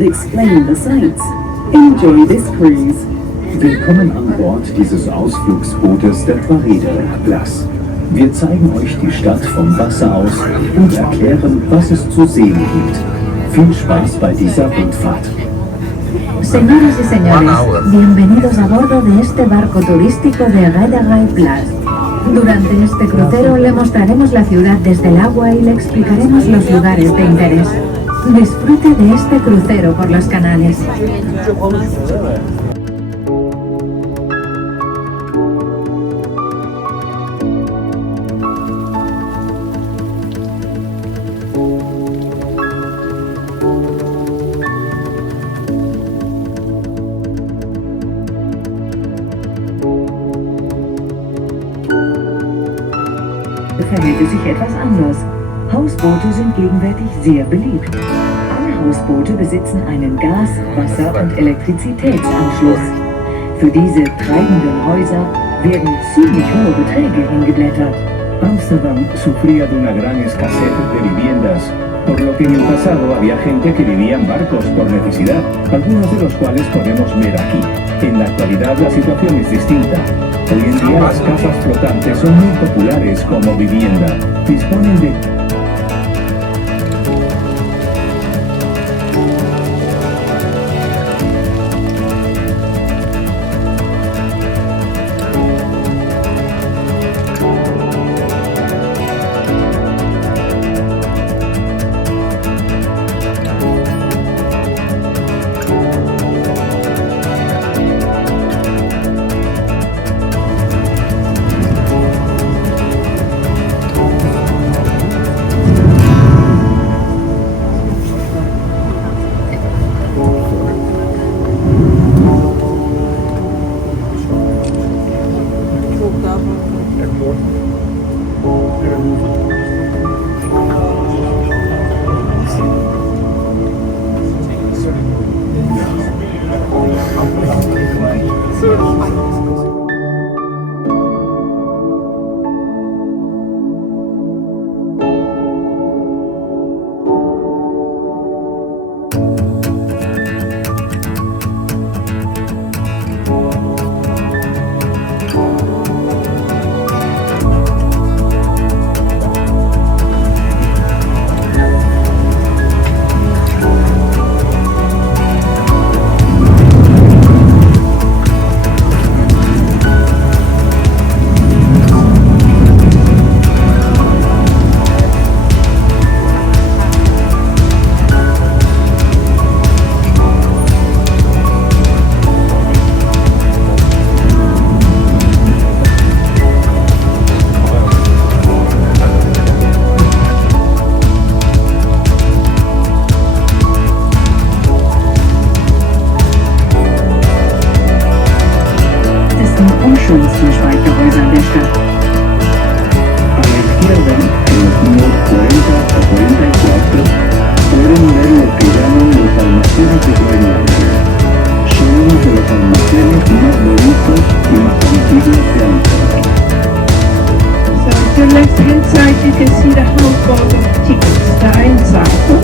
and explain the sights. Enjoy this cruise. Willkommen an Bord dieses Ausflugsbootes der Claridel-Class. Wir zeigen euch die Stadt vom Wasser aus und erklären, was es zu sehen gibt. Viel Spaß bei dieser Rundfahrt. Señoras y señores, bienvenidos a bordo de este barco turístico de Red Plus. Durante este crucero le mostraremos la ciudad desde el agua y le explicaremos los lugares de interés. Disfrute de este crucero por los canales. Verhält es sich etwas anders. Hausboote sind gegenwärtig sehr beliebt. Alle Hausboote besitzen einen Gas-, Wasser- und Elektrizitätsanschluss. Für diese treibenden Häuser werden ziemlich hohe Beträge hingeblättert. Amsterdam sufría de una gran escasez de viviendas, por lo que en el pasado había gente que vivía en barcos por necesidad, algunos de los cuales podemos ver aquí. En la actualidad la situación es distinta. Hoy en día las casas flotantes son muy populares como vivienda. Disponen de schönsten Speicherhäusern der Stadt. A la izquierda, en los números 40 o 44, pueden ver lo que llaman los almacenes de Groenlandia. Son uno de los almacenes más bonitos y más antiguos de Amsterdam. So to your left hand side you can see the houseboat of tickets, the Einseite.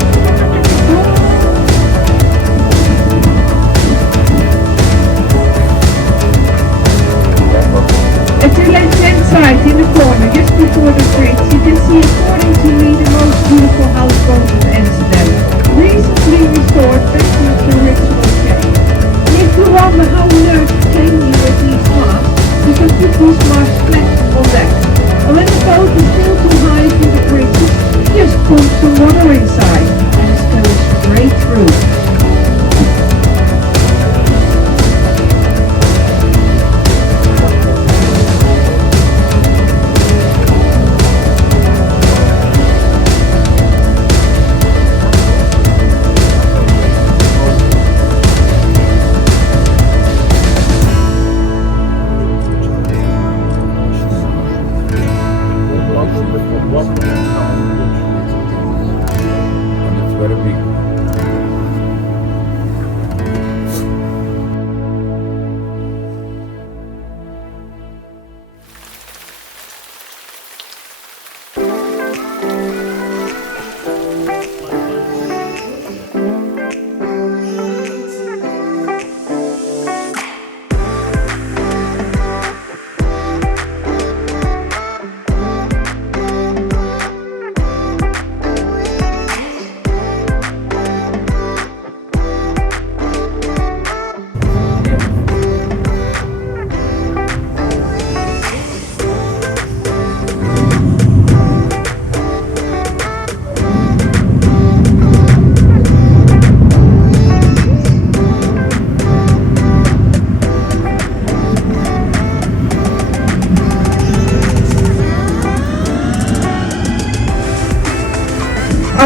At your left-hand side, in the corner, just before the bridge, you can see, according to me, the most beautiful houseboat of Amsterdam. Recently restored, back to its original shape. And if you wonder how on earth it came here with these masts, you can put these masts flat on deck. And when the boat is still too high for the bridges, just pump some water inside, and it goes straight through.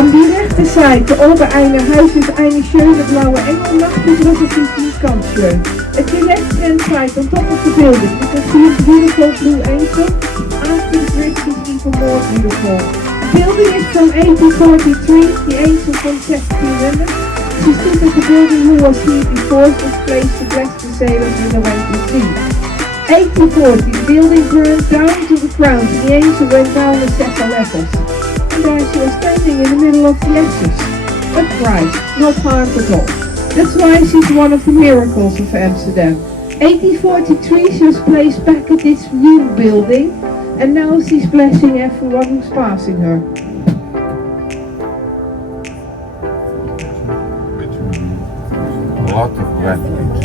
An die rechten Seite oben eine Haus ist eine schöne blaue Engel nachgedruckt ist die ganz schön. At the left hand side on top of the building you can see a beautiful blue angel. After the bridge is even more beautiful. The building is from 1843, the angel from 1700. She stood at the building who was here before was placed to bless the sailors when they went to sea. 1840, the building burned down to the ground. The angel went down the several levels. And there she was standing in the middle of the ashes. Upright, not harmed at all. That's why she's one of the miracles of Amsterdam. 1843 she was placed back at this new building. And now she's blessing everyone who's passing her. A lot of gratitude.